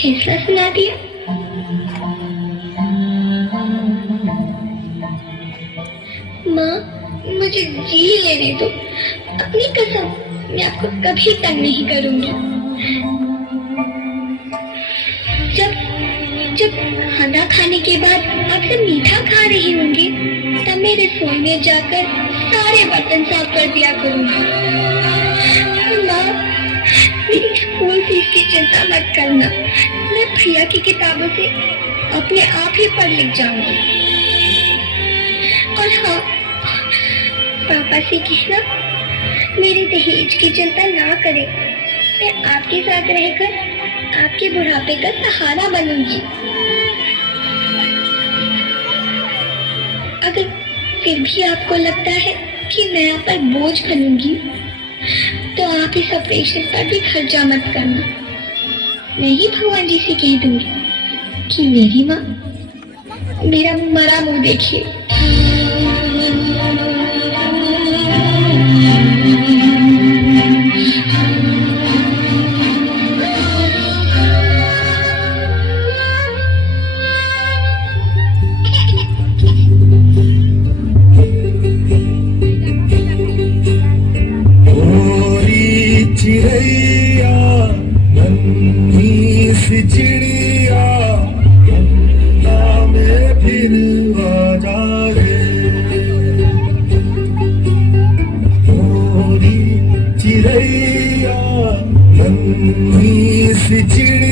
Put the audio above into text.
फैसला सुना दिया। माँ, मुझे जी लेने दो। अपनी कसम, मैं आपको कभी तंग नहीं करूंगी। जब जब खाना खाने के बाद आप सब मीठा खा रही होंगी, तब मैं रसोई में जाकर सारे बर्तन साफ कर दिया करूंगी। माँ, मेरी स्कूल फीस की चिंता मत करना। मैं प्रिया की किताबों से अपने आप ही पढ़ लिख जाऊंगी। और हाँ, पापा से कहना मेरे दहेज की चिंता ना करें। मैं आपके साथ रहकर आपके बुढ़ापे का सहारा बनूंगी। अगर फिर भी आपको लगता है कि मैं आप पर बोझ बनूंगी, तो आप इस ऑपरेशन पर भी खर्चा मत करना। मैं ही भगवान जी से कह दूंगी कि मेरी माँ मेरा मरा मुंह देखिए। चिड़ैया नन्ही सी चिड़िया में फिर आ जा रे। मोरी चिड़ैया नन्ही सी चिड़िया